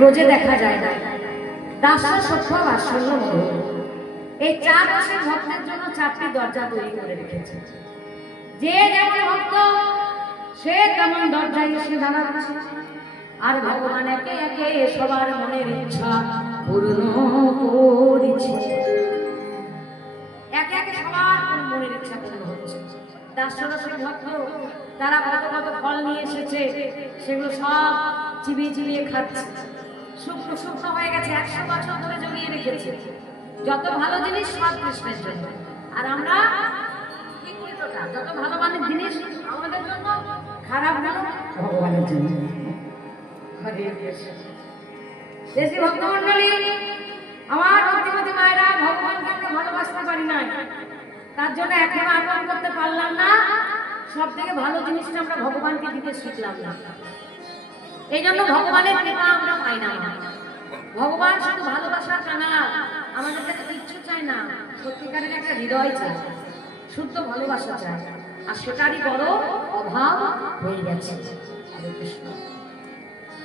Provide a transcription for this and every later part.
রোজে দেখা যায় না। দাসা সভ্য বাৎসল্য মধুর, এই 4 রাশির ভক্তের জন্য 4টি দরজা তৈরি করে রেখেছে। যে যেমন ভক্ত সে তেমন দরজায় এসে দাঁড়াচ্ছে, আর ভগবান একে একে সবার মনের ইচ্ছা পূর্ণ করেছে। একে একে সবার মনের ইচ্ছা পূর্ণ হচ্ছে। দাসরসের ভক্ত তারা কত কত ফল নিয়ে এসেছে, সেগুলো সব চিবিয়ে চিবিয়ে খাচ্ছে। শুকনো শুকনো হয়ে গেছে, 100 বছর ধরে জমিয়ে রেখেছে। যত ভালো জিনিস সব কৃষ্ণের জন্য, আর আমরা কি করি? যত ভালো মানের জিনিস আমাদের জন্য, খারাপ না ভগবানের জন্য। দেশি ভক্তমন্ডলী, আমার ভক্তিমতী মায়েরা, ভগবানকে আমরা ভালোবাসতে পারি না, তার জন্য এখনো আনন্দ করতে পারলাম না। সব থেকে ভালো জিনিসটা আমরা ভগবানকে দিতে শিখলাম না, এই জন্য ভগবানের কৃপা আমরা পাই না। ভগবান শুধু ভালোবাসার কাঙাল, আমাদের কাছে কিচ্ছু চায় না, সত্যিকারের একটা হৃদয় চায়, শুদ্ধ ভালোবাসা চায়, আর সেটারই বড় অভাব হয়ে গেছে।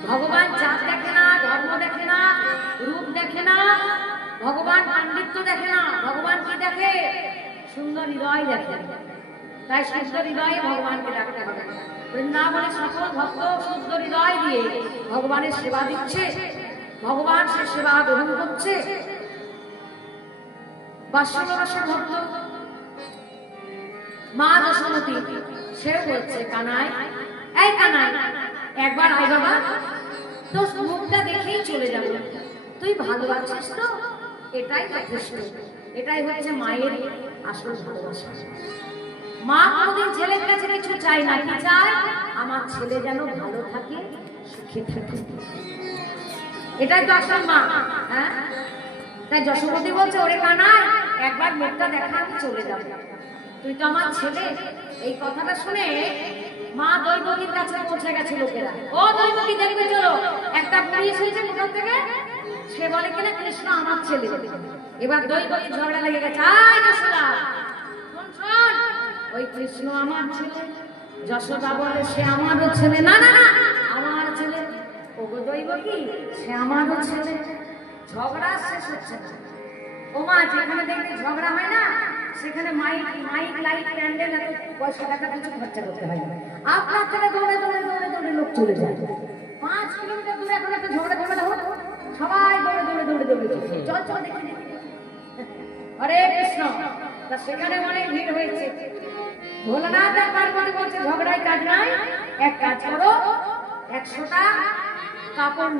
ভগবান জাত দেখে না, ধর্ম দেখে না, রূপ দেখে না, ভগবান পাণ্ডিত্য দেখে না, ভগবান কি দেখে? সুন্দর হৃদয় দেখে। তাই সুন্দর হৃদয়ে ভগবানকে ডাকতে হবে। বৃন্দাবনের সকল ভক্ত শুদ্ধ হৃদয় দিয়ে ভগবানের সেবা দিচ্ছে, ভগবান সে সেবা গ্রহণ করছে। বাৎসল্যরসের ভক্ত মা যশোমতী, সেও বলছে, কানাই, এই কানাই, একবার আয় বাবা, তোর মুখটা দেখেই চলে যাবো, তুই ভালো আছিস তো? এটাই যথেষ্ট, এটাই হচ্ছে মায়ের আসল ভালোবাসা। মা কোনদিন ছেলের কাছে কিছু চায় না, কি চায়? আমার ছেলে যেন ভালো থাকে, সুখে থাকে, এটাই তো আসল মা। হ্যাঁ, তাই যশোমতী বলছে, ওরে কানাই, একবার মুখটা দেখা, আমি চলে যাবো, তুই তো আমার ছেলে। এই কথাটা শুনে মা দৈবকীর কাছে পৌঁছে গেছে লোকেরা। ও দৈবকী, দেখবে চলো, একটা বুড়ি এসেছে কোথা থেকে, সে বলে কিনা কৃষ্ণ আমার ছেলে। এবার দৈবকী ঝগড়া লেগে গেছে, আয় যশোদা, শোন, ওই কৃষ্ণ আমার ছেলে। যশোদা বলে, সে আমারও ছেলে। না না না, আমার ছেলে। ওগো দৈবকী, সে আমারও ছেলে। ঝগড়া শেষ হচ্ছে না। ও মা, যেখানে দেখবে ঝগড়া হয় না, সেখানে মাইক লাইট প্যান্ডেল এত পয়সা টাকা কিছু খরচা করতে হয় না। আপনার থেকে দৌড়ে দৌড়ে দৌড়ে দৌড়ে লোক চলে যায়। 5 কিলোমিটার দূরে এখন একটা ঝগড়া করবে না, সবাই দৌড়ে দৌড়ে দৌড়ে দৌড়ে চল চল দেখি। হরে কৃষ্ণ। তা সেখানে অনেক ভিড় হয়েছে। ভোলানাথ আর পার্বতী বলছে, ঝগড়ায় কাজ নাই, এক কাজ করো, 100টা কাপড়